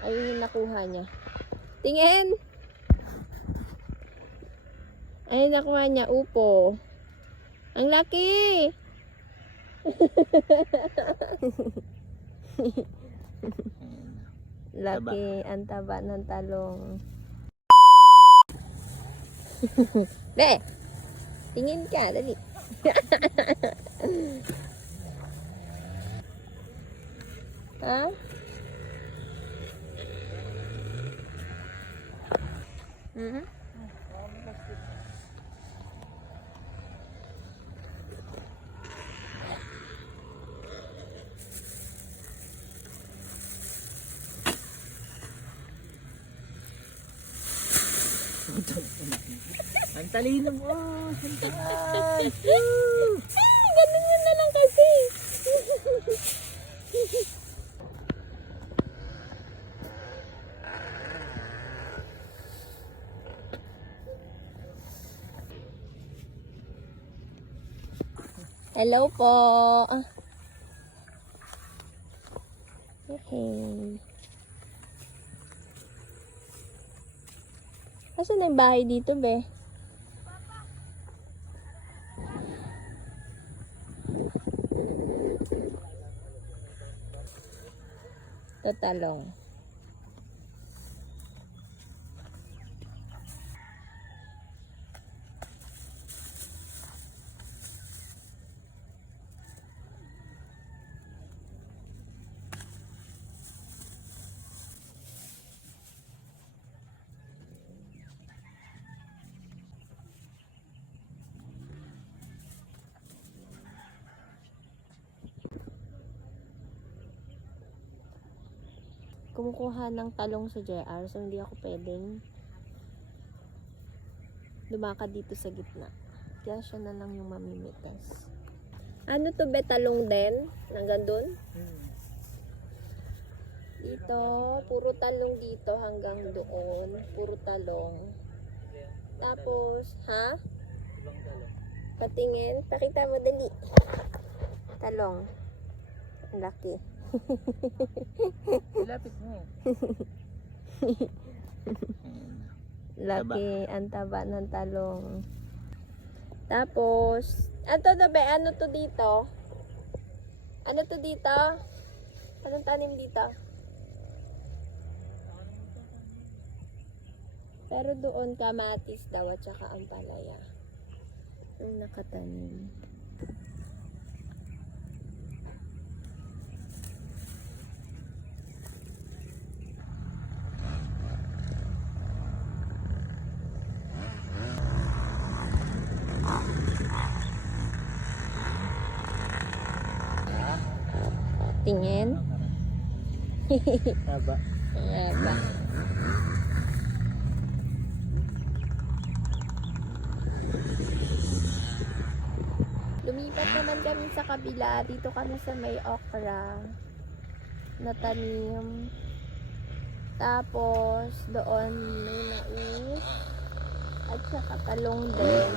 Ayun yung nakuha niya. Tingin! Ayun nakuha niya, upo. Ang laki! Laki, ang taba ng talong. Be! Tingin ka, dali. Ha? Mm-hmm. Ang talino mo. Santan. Ganun yun na lang kasi. Hello po. Okay. Asan ang bahay dito, be? Tatalong. Kumukuha ng talong sa JR, so hindi ako pwedeng lumakad dito sa gitna. Kaya siya na lang yung mamimitas. Ano to, be? Talong din? Hanggang dun? Dito, puro talong dito hanggang doon. Puro talong. Tapos, ha? Patingin. Pakita mo, dali. Talong. Ang laki. Lapit mo. Laki ang taba ng talong. Tapos, ano to dito? Ano to dito? Anong tanim dito? Pero doon kamatis daw at saka ampalaya. Yung nakatanim. Tingin. Haba. Haba. Lumipat naman kami sa kabila. Dito kami sa may okra na tanim. Tapos doon may mais at saka talong din.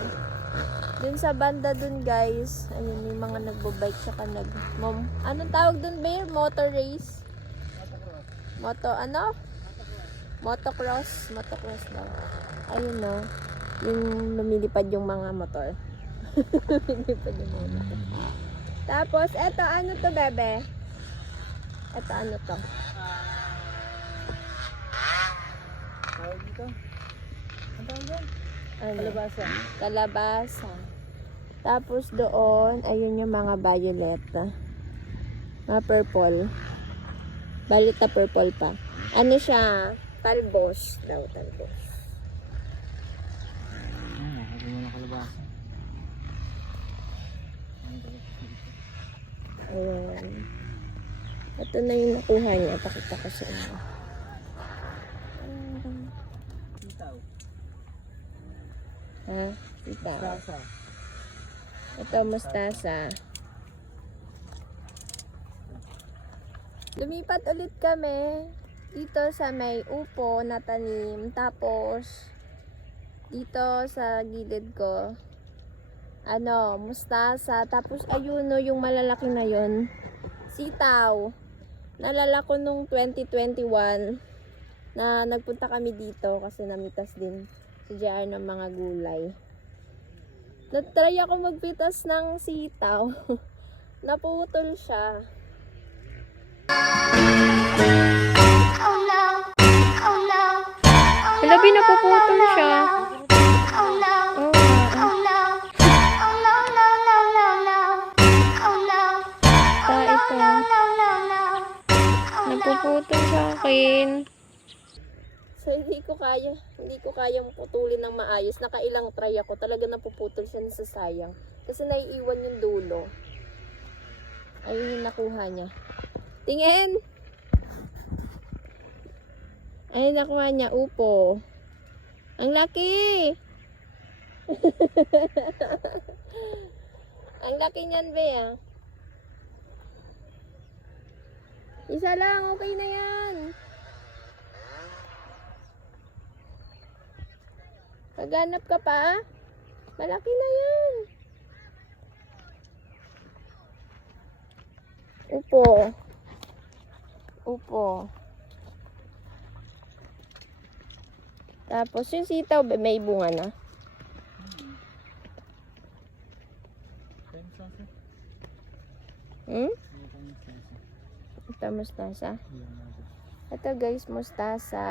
Dun sa banda dun, guys, ayun, may mga nagbabike saka anong tawag dun, Bear? Motor race? Motocross daw. Ayun, no. Yung lumilipad yung mga motor. Lumilipad yung mga motor. Tapos, eto, ano to, bebe? Eto, ano to? Tawag dito. Ang tawag dyan? Ano? Kalabasa. Kalabasa. Tapos doon, ayun yung mga violet. Mga purple. Violet na purple pa. Ano siya? Talbos daw, talbos. Habi mo ng kalabasa. Ayan. Ito na yung nakuha niya. Pakita ko sa inyo. Sitaw. Ha? Sitaw. Sasa. Ito, mustasa. Lumipat ulit kami dito sa may upo na tanim. Tapos, dito sa gilid ko, mustasa. Tapos, ayun no, yung malalaki na yun, sitaw. Naalala ko nung 2021 na nagpunta kami dito kasi namitas din si JR ng mga gulay. Natry ako magpitas ng sitaw. Naputol siya. Labi, napuputol siya. Napuputol sa akin. So, hindi ko kayang putulin ng maayos. Nakailang try ako. Talaga napuputol siya, nasasayang. Kasi naiiwan yung dulo. Ayun yung nakuha niya. Tingin! Ayun, nakuha niya. Upo. Ang laki! Ang laki niyan, Bea. Isa lang, okay na yan. Maghanap ka pa? Malaki na yan. Upo. Upo. Tapos yung sitaw, may bunga na. Ito, mustasa. Ito guys, mustasa.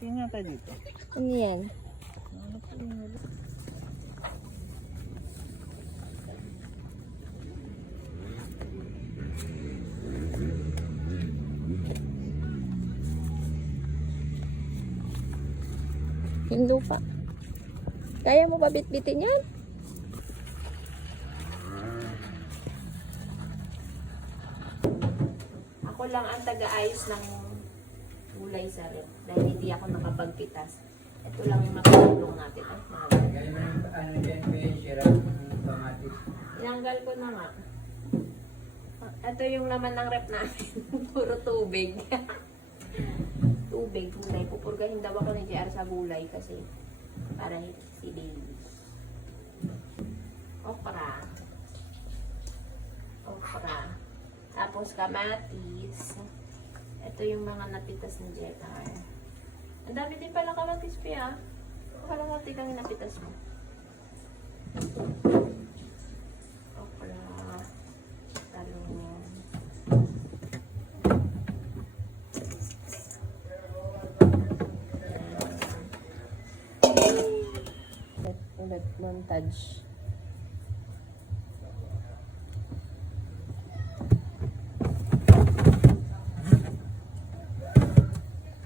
Tingnan tayo dito. Ano yan? Yung lupa. Kaya mo ba bitbitin yan? Ako lang ang taga-ayos ng gulay sa rep. Dahil hindi ako nakapagpitas. Ito lang yung makatulong natin. Tinanggal ko na nga. Ito yung laman ng rep namin. Puro tubig. Tubig, gulay. Pupurgahin daw ako ni JR sa gulay kasi para si baby. Okra. Tapos kamatis. Ito yung mga napitas ni JR. Ang dami din pala kamatis pa. Parang konti lang yung napitas mo. Okra. Talong. Montage.